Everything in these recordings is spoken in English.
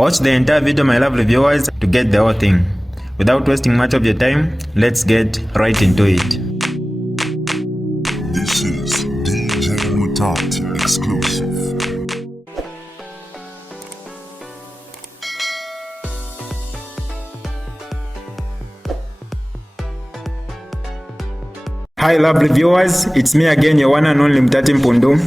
Watch the entire video, my lovely viewers, to get the whole thing. Without wasting much of your time, let's get right into it. This is DJ Mutati exclusive. Hi lovely viewers, it's me again, your one and only Mutati Mpundu.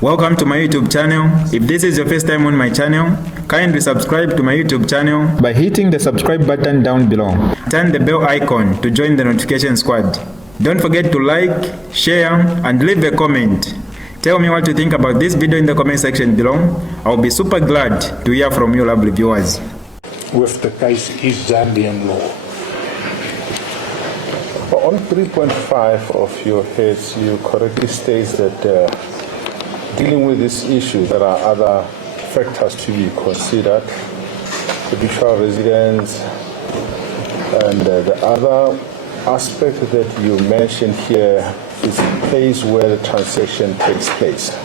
Welcome to my YouTube channel. If this is your first time on my channel, kindly subscribe to my YouTube channel by hitting the subscribe button down below. Turn the bell icon to join the notification squad. Don't forget to like, share, and leave a comment. Tell me what you think about this video in the comment section below. I'll be super glad to hear from you lovely viewers. With the case is Zambian law. On 3.5 of your heads, you correctly state that dealing with this issue, there are other factors to be considered, habitual residence, and the other aspect that you mentioned here is the place where the transaction takes place.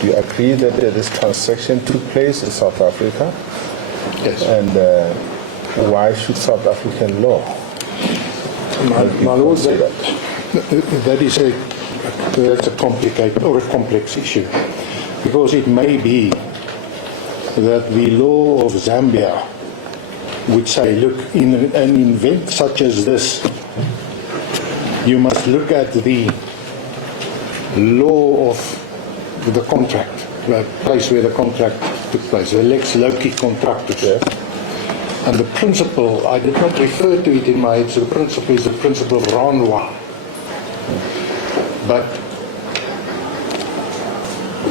Do you agree that this transaction took place in South Africa? Yes. And why should South African law? My lord, that's a complicated or a complex issue, because it may be that the law of Zambia would say, look, in an event such as this, you must look at the law of the contract, the place where the contract took place, the lex loci contractus. Yeah. And the principle, I did not refer to it in my head, so the principle is the principle of renvoi. But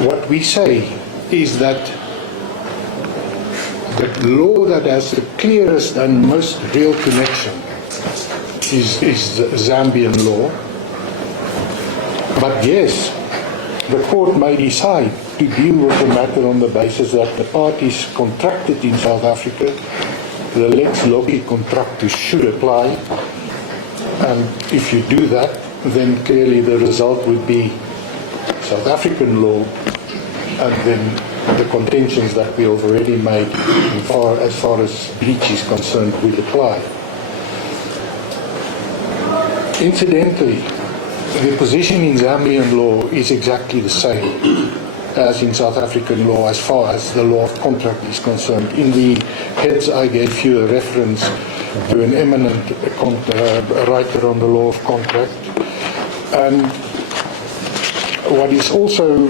what we say is that the law that has the clearest and most real connection is the Zambian law. But yes, the court may decide to deal with the matter on the basis that the parties contracted in South Africa, the lex loci contractus should apply, and if you do that, then clearly the result would be South African law, and then the contentions that we have already made as far as breach is concerned will apply. Incidentally, the position in Zambian law is exactly the same as in South African law as far as the law of contract is concerned. In the heads I gave you a reference to an eminent writer on the law of contract. And what is also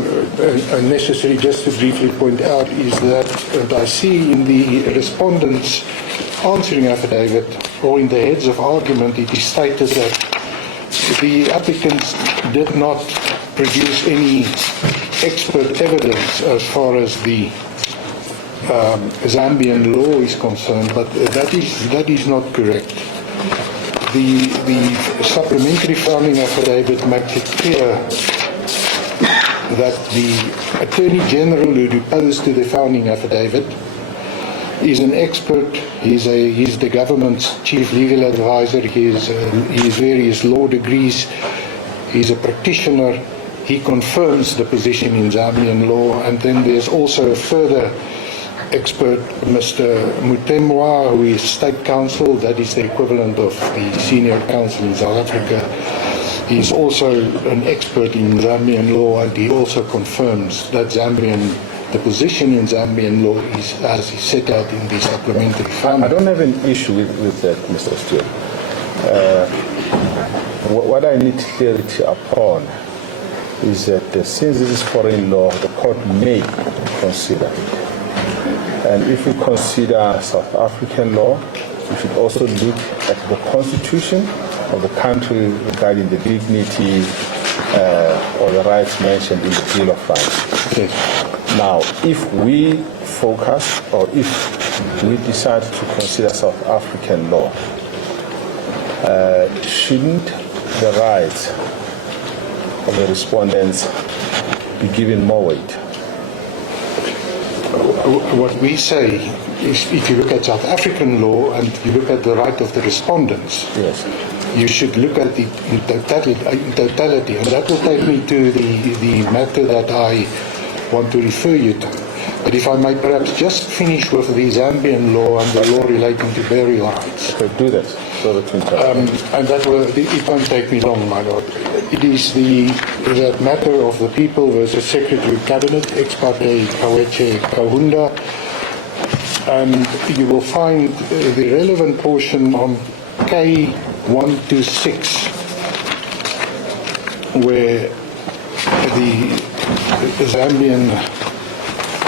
necessary just to briefly point out is that, and I see in the respondent's answering affidavit, or in the heads of argument, it is stated that the applicants did not produce any expert evidence as far as the Zambian law is concerned, but that is not correct. The supplementary founding affidavit makes it clear that the Attorney General who deposed to the founding affidavit is an expert. He's the government's chief legal advisor. He has various law degrees. He's a practitioner. He confirms the position in Zambian law, and then there's also a further expert, Mr. Mutemwa, who is state counsel, that is the equivalent of the senior counsel in South Africa. He's also an expert in Zambian law, and he also confirms that the position in Zambian law is as is set out in the supplementary founding. I don't have an issue with that, Mr. Stewart. What I need clarity upon is that since this is foreign law, the court may consider it. And if we consider South African law, we should also look at the constitution of the country regarding the dignity or the rights mentioned in the Bill of Rights. Yes. Now, if we focus or if we decide to consider South African law, shouldn't the rights of the respondents be given more weight? What we say is, if you look at South African law and you look at the right of the respondents, yes, you should look at the in totality, and that will take me to the matter that I want to refer you to. But if I may perhaps just finish with the Zambian law and the law relating to burial rights. Okay, do that. And that will, it won't take me long, my lord. It is that matter of the people versus Secretary of Cabinet, ex parte Kaweche Kahunda, and you will find the relevant portion on K126, where the Zambian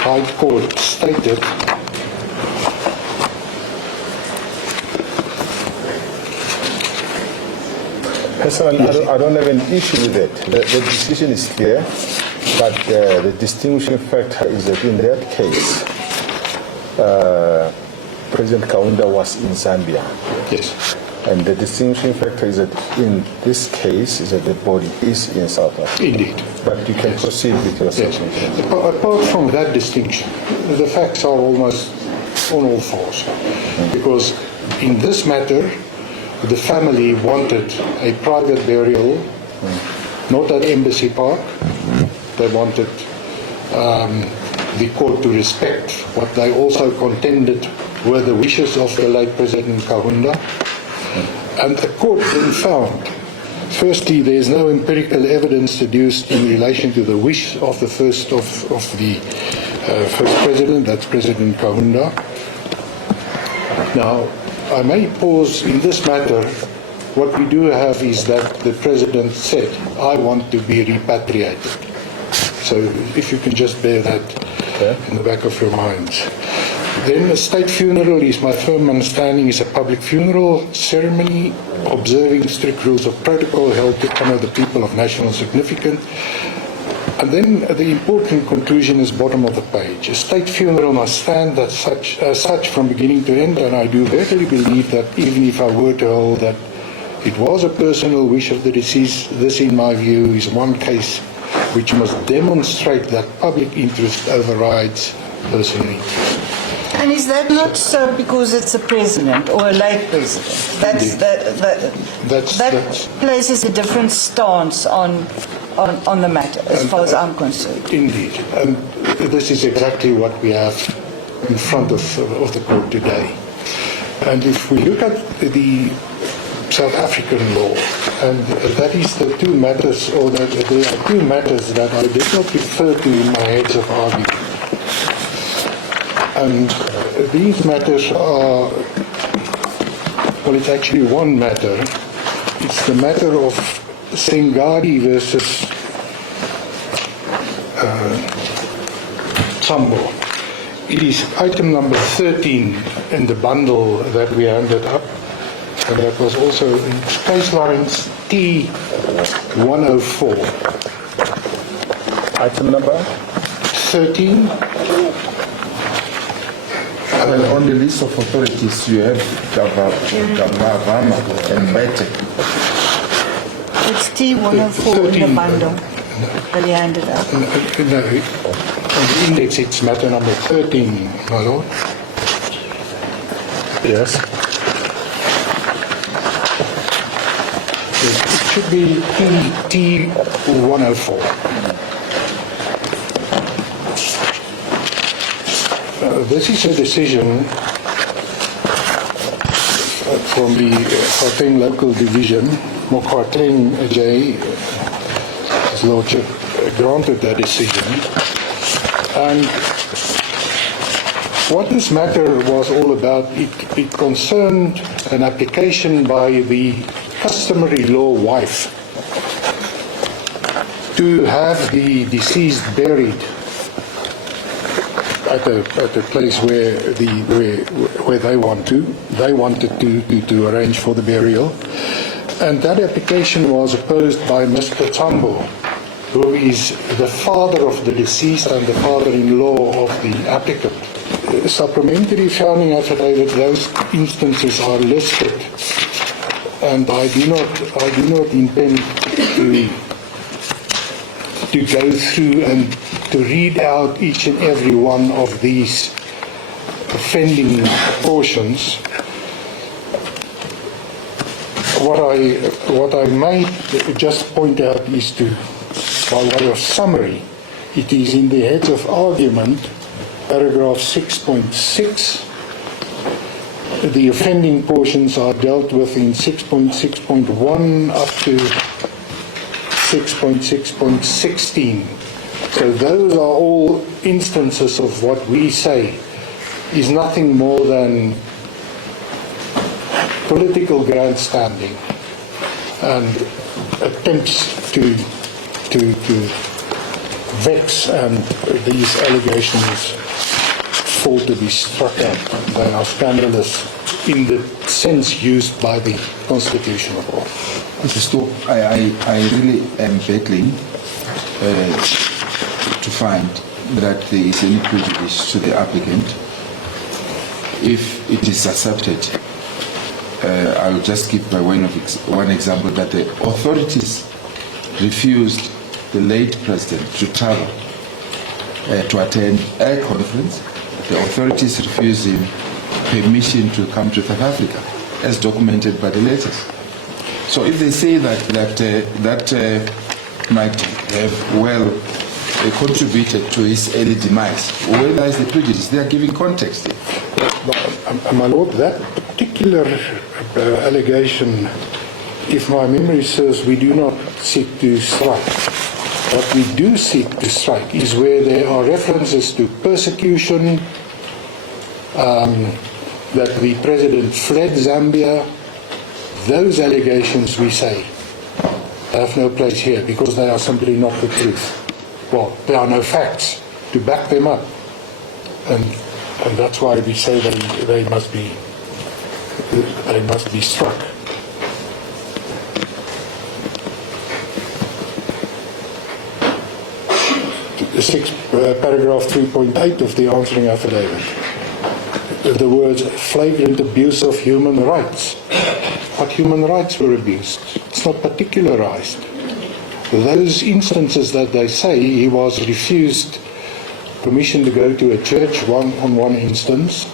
High Court stated personally, I don't have an issue with it. The decision is clear, but the distinguishing factor is that in that case, President Kaunda was in Zambia. yes. And the distinguishing factor is that in this case is that the body is in South Africa. Indeed. But you can proceed with your Yes. submission. Apart from that distinction, the facts are almost on all fours. Because in this matter, the family wanted a private burial, not at Embassy Park. They wanted the court to respect what they also contended were the wishes of the late President Kahunda. And the court then found, firstly, there is no empirical evidence deduced in relation to the wish of the first president, that's President Kahunda. Now, I may pause in this matter. What we do have is that the president said, I want to be repatriated. So if you can just bear that in the back of your minds. Then a state funeral is, my firm understanding, is a public funeral ceremony observing strict rules of protocol held to honor the people of national significance. And then the important conclusion is bottom of the page. A state funeral must stand as such from beginning to end, and I do verily believe that even if I were to hold that it was a personal wish of the deceased, this in my view is one case which must demonstrate that public interest overrides personal interest. And is that not so because it's a president or a late president? That places a different stance on the matter, as far as I'm concerned. Indeed. And this is exactly what we have in front of the court today. And if we look at the South African law, and that is the two matters, or that there are two matters that I did not refer to in my heads of argument. And these matters are, well, it's actually one matter. It's the matter of Sengadi versus Sambo. It is item number 13 in the bundle that we handed up, and that was also in case lines T104. Item number 13. Well, on the list of authorities, you have Gavama and Bete. It's T104 in the bundle that he handed out. No, on the index it's matter number 13, my lord. yes. It should be T104. This is a decision from the Gauteng local division. Mokwarteng J, His Lordship, granted that decision. And what this matter was all about, it concerned an application by the customary law wife to have the deceased buried at a place where they wanted to arrange for the burial, and that application was opposed by Mr. Tambo, who is the father of the deceased and the father-in-law of the applicant. Supplementary founding affidavit, those instances are listed, and I do not intend to go through and to read out each and every one of these offending portions. What I might just point out is to, by way of summary, it is in the heads of argument paragraph 6.6. The offending portions are dealt with in 6.6.1 up to 6.6.16. So those are all instances of what we say is nothing more than political grandstanding and attempts to vex, and these allegations fall to be struck out. They are scandalous in the sense used by the Constitutional Law. Mr. Stoop, I really am battling to find that there is any prejudice to the applicant. If it is accepted, I will just give by one example that the authorities refused the late president to travel to attend a conference. The authorities refused him permission to come to South Africa, as documented by the letters. So if they say that might have contributed to his early demise, where lies the prejudice? They are giving context here. My Lord, that particular allegation, if my memory serves, we do not seek to strike. What we do seek to strike is where there are references to persecution, that the president fled Zambia. Those allegations, we say, have no place here because they are simply not the truth. Well, there are no facts to back them up. And that's why we say they must be struck. Paragraph 3.8 of the answering affidavit. The words flagrant abuse of human rights. What human rights were abused? It's not particularized. Those instances that they say he was refused permission to go to a church on one instance.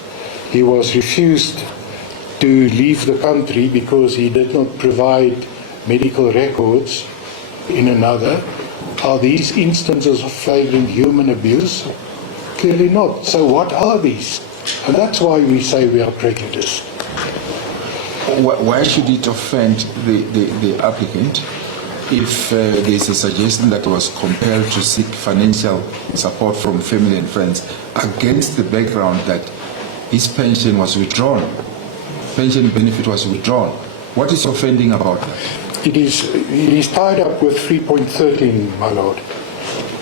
He was refused to leave the country because he did not provide medical records in another. Are these instances of flagrant human abuse? Clearly not. So what are these? And that's why we say we are prejudiced. Why should it offend the applicant if there is a suggestion that was compelled to seek financial support from family and friends against the background that his pension was withdrawn, pension benefit was withdrawn? What is offending about that? It is tied up with 3.13, my Lord.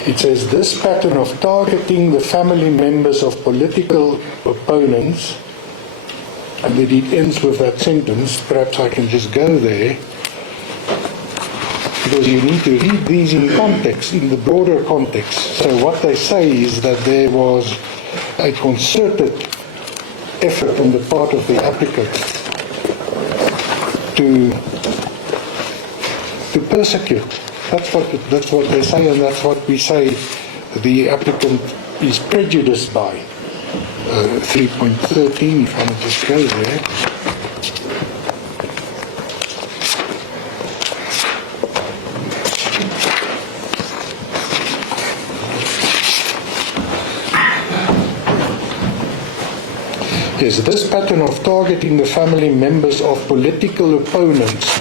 It says this pattern of targeting the family members of political opponents, and then it ends with that sentence. Perhaps I can just go there, because you need to read these in context, in the broader context. So what they say is that there was a concerted effort on the part of the applicant to persecute. That's what they say, and that's what we say the applicant is prejudiced by. 3.13, if I may just go there. Yes, this pattern of targeting the family members of political opponents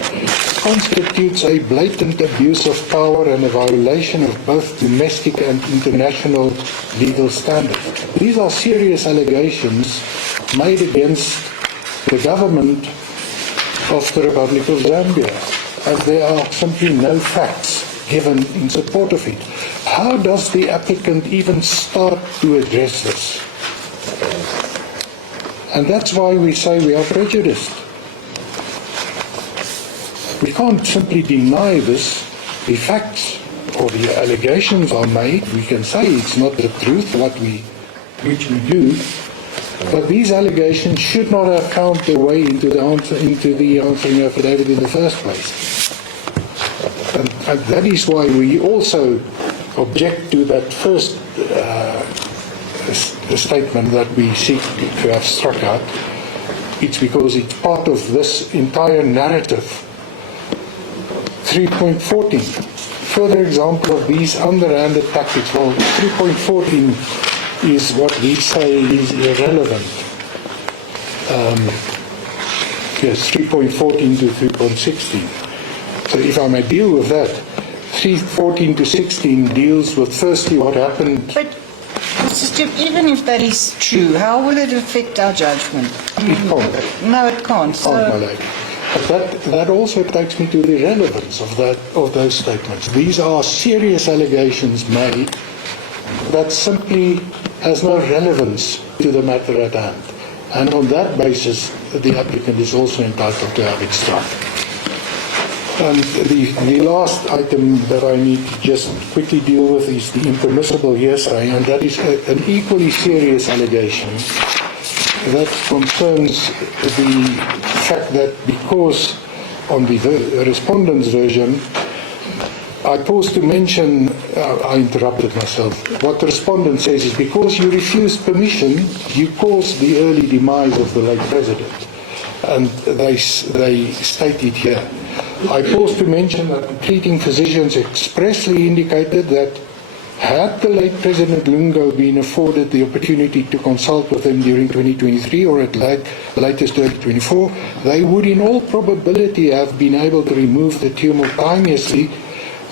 constitutes a blatant abuse of power and a violation of both domestic and international legal standards. These are serious allegations made against the government of the Republic of Zambia, and there are simply no facts given in support of it. How does the applicant even start to address this? And that's why we say we are prejudiced. We can't simply deny this. The facts or the allegations are made. We can say it's not the truth, which we do. But these allegations should not have found their way into the answering affidavit in the first place. And that is why we also object to that first statement that we seek to have struck out. It's because it's part of this entire narrative. 3.14, further example of these underhanded tactics. Well, 3.14 is what we say is irrelevant. Yes, 3.14 to 3.16. So if I may deal with that, 3.14 to 16 deals with firstly what happened. But, Mr. Stewart, even if that is true, how will it affect our judgment? It can't. No, it can't. So, My lady. But that also takes me to the relevance of those statements. These are serious allegations made that simply has no relevance to the matter at hand. And on that basis, the applicant is also entitled to have it struck. And the last item that I need to just quickly deal with is the impermissible hearsay, and that is an equally serious allegation that concerns the fact that because on the respondent's version, I paused to mention, I interrupted myself. What the respondent says is because you refused permission, you caused the early demise of the late president. And they state it here. I paused to mention that the treating physicians expressly indicated that had the late President Lungo been afforded the opportunity to consult with them during 2023 or at latest 2024, they would in all probability have been able to remove the tumor timeously,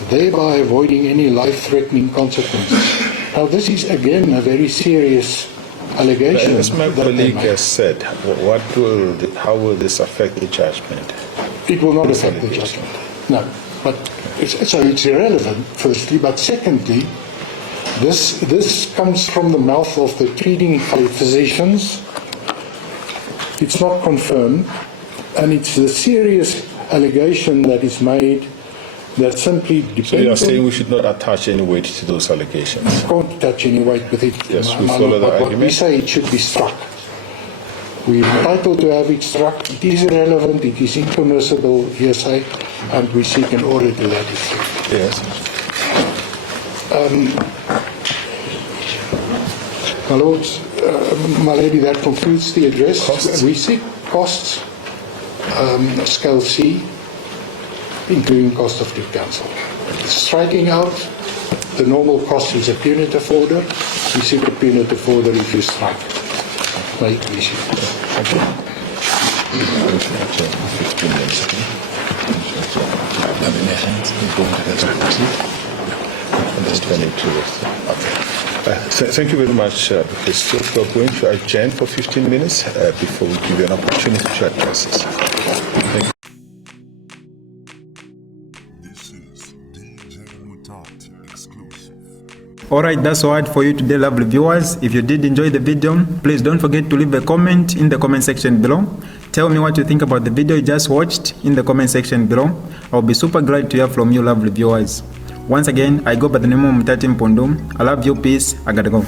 thereby avoiding any life-threatening consequences. Now this is again a very serious allegation. As my colleague has said, how will this affect the judgment? It will not affect the judgment. No, but so it's irrelevant, firstly, but secondly, this comes from the mouth of the treating physicians. It's not confirmed, and it's a serious allegation that is made that simply depends. So you are saying we should not attach any weight to those allegations? Can't attach any weight with it. Yes, we follow the argument. We say it should be struck. We are entitled to have it struck. It is irrelevant, it is impermissible hearsay, and we seek an order to that effect. Yes. My lords, my lady, that concludes the address. Costs? We seek costs, scale C, including cost of legal counsel. Striking out, the normal cost is a punitive order. We seek a punitive order if you strike. May it please you. Thank you. 15 minutes. Thank you very much, Mr. We're going to adjourn for 15 minutes before we give you an opportunity to address us. Thank you. This is DJ Mutati exclusive. Alright, that's all for you today, lovely viewers. If you did enjoy the video, please don't forget to leave a comment in the comment section below. Tell me what you think about the video you just watched in the comment section below. I'll be super glad to hear from you, lovely viewers. Once again, I go by the name of Mutati Mpundu. I love you, peace, I gotta go.